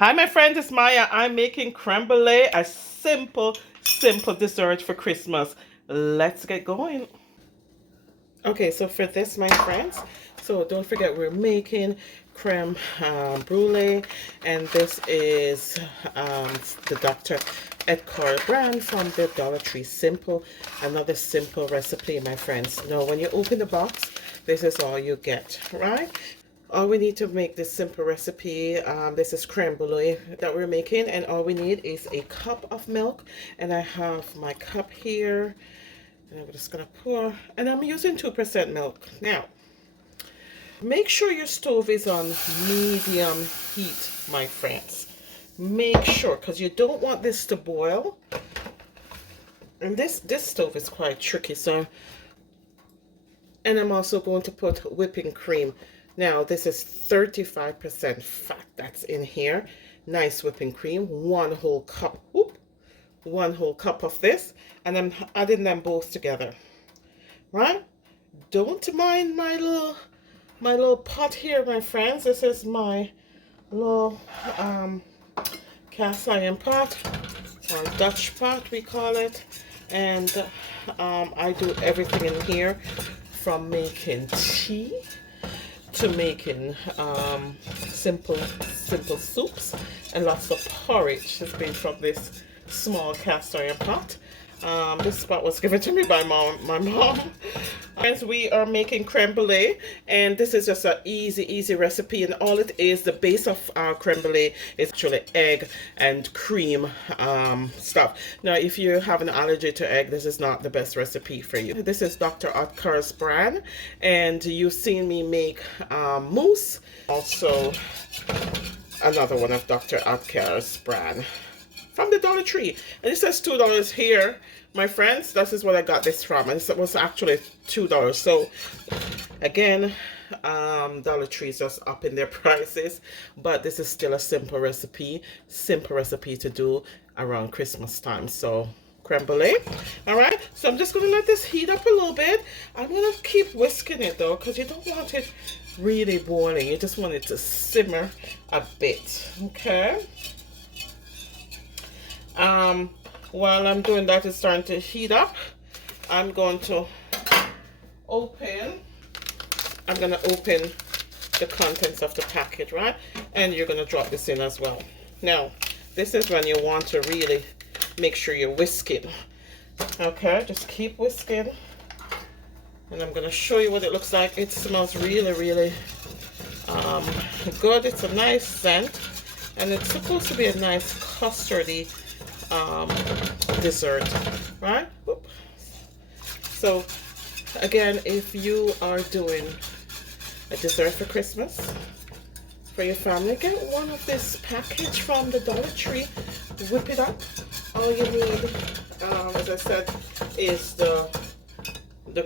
Hi my friends, it's Maya. I'm making crème brûlée, a simple dessert for Christmas. Let's get going. Okay, so for this my friends, so don't forget we're making crème brûlée, and this is the Dr. Edgar brand from the Dollar Tree. Another simple recipe my friends. Now when you open the box, this is all you get, right? All we need to make this simple recipe, this is crème brûlée that we're making, and all we need is a cup of milk, and I have my cup here, and I'm just gonna pour, and I'm using 2% milk. Now, make sure your stove is on medium heat, my friends. Make sure, because you don't want this to boil, and this stove is quite tricky, so, and I'm also going to put whipping cream. Now this is 35% fat that's in here. Nice whipping cream, one whole cup of this, and I'm adding them both together, right? Don't mind my little pot here, my friends. This is my little cast iron pot, or Dutch pot we call it, and I do everything in here, from making tea to making simple soups, and lots of porridge has been from this small cast iron pot. This pot was given to me by my mom. Friends, we are making crème brûlée, and this is just an easy recipe, and all it is, the base of our crème brûlée is actually egg and cream stuff. Now if you have an allergy to egg, this is not the best recipe for you. This is Dr. Edgar's brand, and you've seen me make mousse, also another one of Dr. Edgar's brand from the Dollar Tree, and it says $2 here, my friends. This is what I got this from, and it was actually $2. So again, Dollar Tree is just up in their prices, but this is still a simple recipe to do around Christmas time. So crème brûlée. All right, so I'm just gonna let this heat up a little bit. I'm gonna keep whisking it though, because you don't want it really boiling. You just want it to simmer a bit. Okay. While I'm doing that, it's starting to heat up. I'm gonna open the contents of the packet, right? And you're gonna drop this in as well. Now, this is when you want to really make sure you're whisking. Okay, just keep whisking. And I'm gonna show you what it looks like. It smells really good. It's a nice scent, and it's supposed to be a nice custardy dessert, right? Whoop. So again, if you are doing a dessert for Christmas for your family, get one of this package from the Dollar Tree, whip it up. All you need, as I said, is the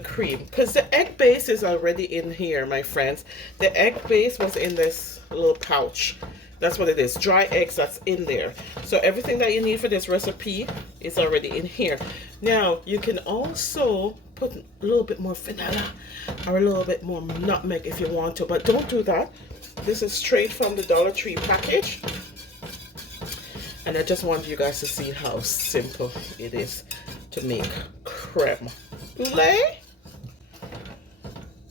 cream, because the egg base is already in here, my friends. The egg base was in this little pouch. That's what it is, dry eggs, that's in there. So everything that you need for this recipe is already in here. Now you can also put a little bit more vanilla or a little bit more nutmeg if you want to, but don't do that. This is straight from the Dollar Tree package, and I just want you guys to see how simple it is to make crème brûlée.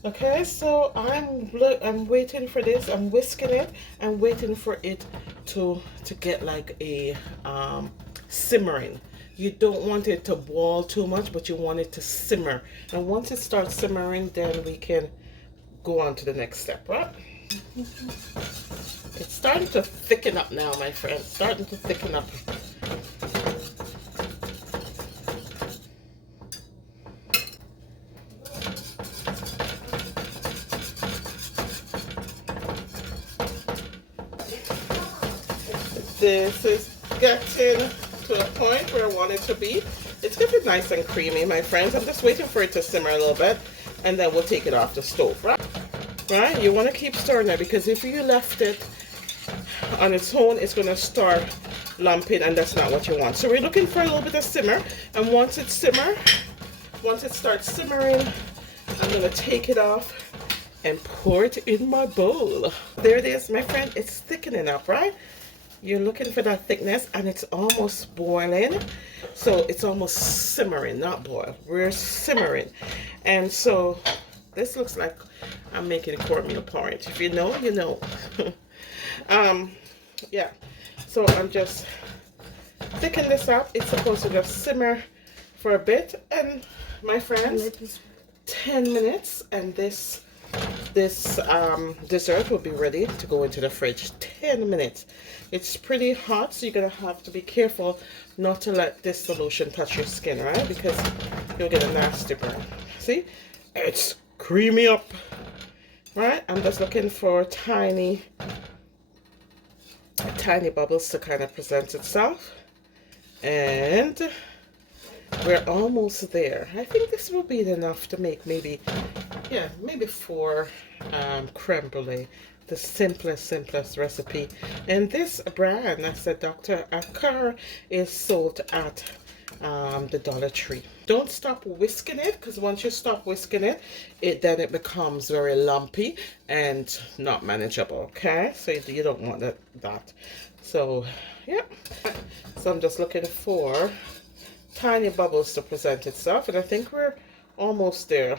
Okay, so I'm waiting for this. I'm whisking it. I'm waiting for it to get like a simmering. You don't want it to boil too much, but you want it to simmer. And once it starts simmering, then we can go on to the next step, right? It's starting to thicken up now, my friends. Starting to thicken up. This is getting to a point where I want it to be. It's getting nice and creamy, my friends. I'm just waiting for it to simmer a little bit, and then we'll take it off the stove, right? Right? You want to keep stirring it, because if you left it on its own, it's going to start lumping, and that's not what you want. So we're looking for a little bit of simmer, and once it starts simmering, I'm going to take it off and pour it in my bowl. There it is, my friend. It's thickening up, right? you're looking for that thickness, and it's almost boiling. So it's almost simmering, not boil. We're simmering. And so this looks like I'm making cornmeal porridge. If you know, you know. Yeah. So I'm just thicken this up. It's supposed to just simmer for a bit, and my friends, 10 minutes, and this dessert will be ready to go into the fridge. 10 minutes. It's pretty hot, so you're gonna have to be careful not to let this solution touch your skin, right? Because you'll get a nasty burn. See, it's creamy up, right? I'm just looking for tiny bubbles to kind of present itself, and we're almost there. I think this will be enough to make maybe 4 creme brulee. The simplest recipe. And this brand, I said, Dr. Akar, is sold at the Dollar Tree. Don't stop whisking it, because once you stop whisking it, then it becomes very lumpy and not manageable. Okay, so you don't want that. So yeah, so I'm just looking for tiny bubbles to present itself, and I think we're almost there.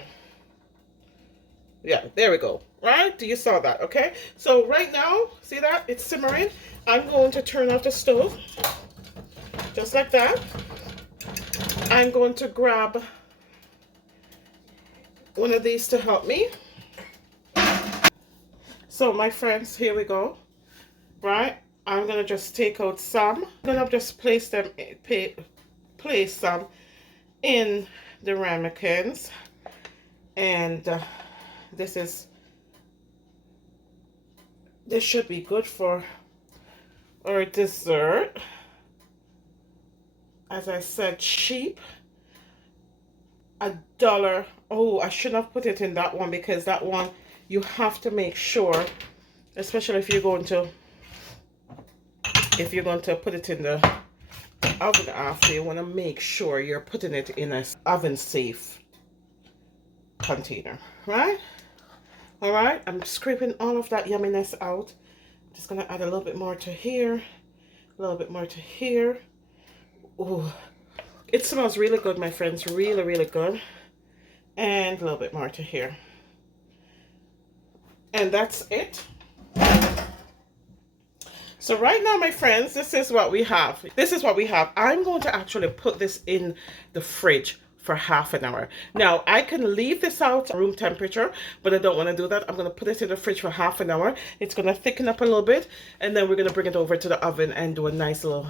Yeah, there we go. Right? You saw that, okay? So right now, see that? It's simmering. I'm going to turn off the stove. Just like that. I'm going to grab one of these to help me. So my friends, here we go. Right? I'm going to just take out some. I'm going to just place some in the ramekins. And this should be good for our dessert. As I said, cheap. $1. Oh, I shouldn't have put it in that one, because that one you have to make sure, especially if you're going to put it in the oven after, you want to make sure you're putting it in an oven safe container, right? All right, I'm scraping all of that yumminess out. I'm just gonna add a little bit more to here, a little bit more to here. Ooh, it smells really good, my friends, really good. And a little bit more to here. And that's it. So right now, my friends, this is what we have. I'm going to actually put this in the fridge for half an hour. Now, I can leave this out room temperature, but I don't want to do that. I'm going to put it in the fridge for half an hour. It's going to thicken up a little bit, and then we're going to bring it over to the oven and do a nice little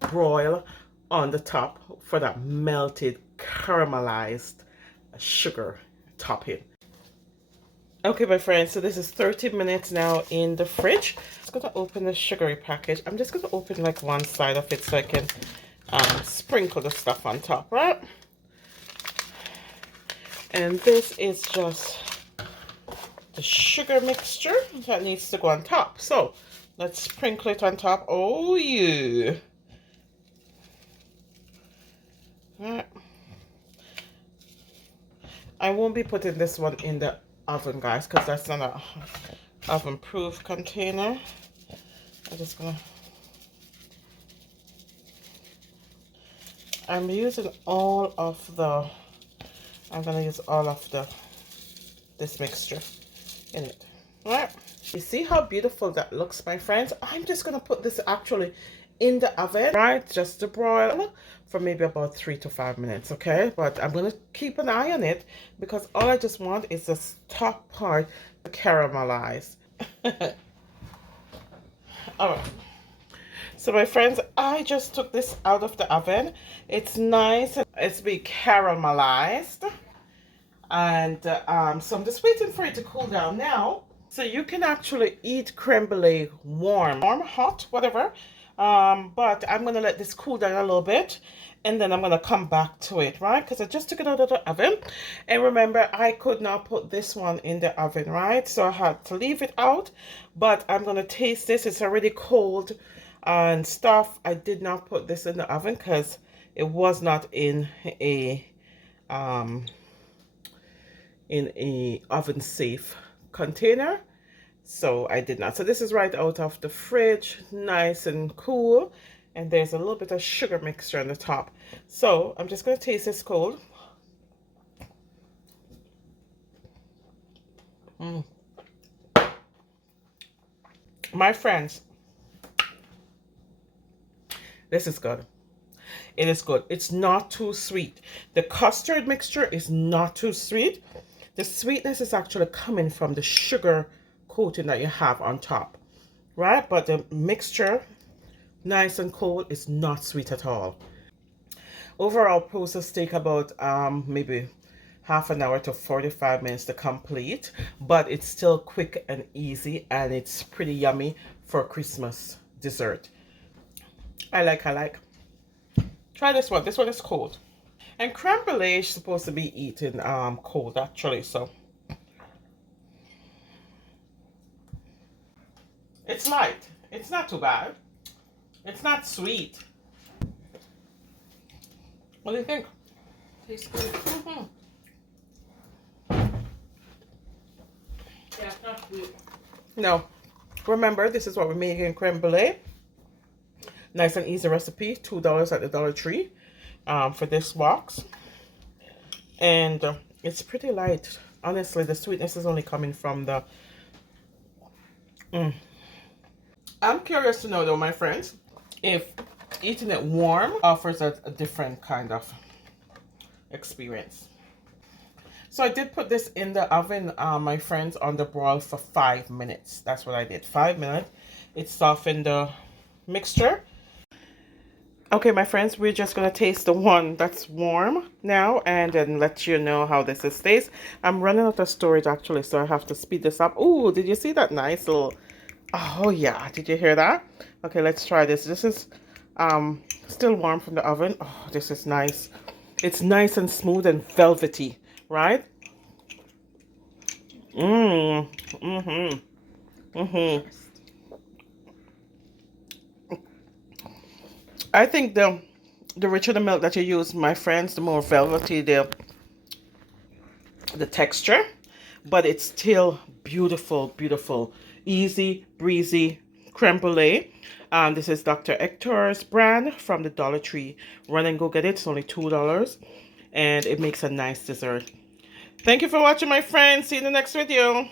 broil on the top for that melted caramelized sugar topping. Okay, my friends, so this is 30 minutes now in the fridge. I'm going to open the sugary package. I'm just going to open like one side of it so I can sprinkle the stuff on top, right? And this is just the sugar mixture that needs to go on top. So let's sprinkle it on top. Oh, yeah. All right. I won't be putting this one in the oven, guys, because that's not a oven proof container. I'm using all of this mixture in it. All right, you see how beautiful that looks, my friends? I'm just gonna put this actually in the oven, right, just to broil for maybe about 3 to 5 minutes, okay? But I'm gonna keep an eye on it, because all I just want is this top part to caramelize. All right, so my friends, I just took this out of the oven. It's nice, it's been caramelized, and so I'm just waiting for it to cool down now. So you can actually eat creme brulee warm, hot, whatever. But I'm gonna let this cool down a little bit, and then I'm gonna come back to it, right? Because I just took it out of the oven, and remember, I could not put this one in the oven, right? So I had to leave it out. But I'm gonna taste this. It's already cold and stuff. I did not put this in the oven because it was not in a oven safe container. So I did not. So this is right out of the fridge, nice and cool. And there's a little bit of sugar mixture on the top. So I'm just going to taste this cold. My friends, this is good. It is good. It's not too sweet. The custard mixture is not too sweet. The sweetness is actually coming from the sugar coating that you have on top, right? But the mixture, nice and cold, is not sweet at all. Overall process take about maybe half an hour to 45 minutes to complete, but it's still quick and easy, and it's pretty yummy for Christmas dessert. I like. Try this one. This one is cold. And creme brulee is supposed to be eaten cold actually, so it's light. It's not too bad. It's not sweet. What do you think? Tastes good. Mm-hmm. Yeah, it's not sweet. No. Remember, this is what we're making creme brulee. Nice and easy recipe. $2 at the Dollar Tree for this box. And it's pretty light. Honestly, the sweetness is only coming from the... I'm curious to know though, my friends, if eating it warm offers a different kind of experience. So I did put this in the oven, my friends, on the broil for 5 minutes. That's what I did. 5 minutes. It softened the mixture. Okay, my friends, we're just going to taste the one that's warm now and then let you know how this is tastes. I'm running out of storage actually, so I have to speed this up. Oh, did you see that nice little... Oh, yeah. Did you hear that? Okay, let's try this. This is still warm from the oven. Oh, this is nice. It's nice and smooth and velvety, right? I think the richer the milk that you use, my friends, the more velvety the texture, but it's still beautiful, beautiful, easy, breezy creme brulee. This is Dr. Hector's brand from the Dollar Tree. Run and go get it. It's only $2, and it makes a nice dessert. Thank you for watching, my friends. See you in the next video.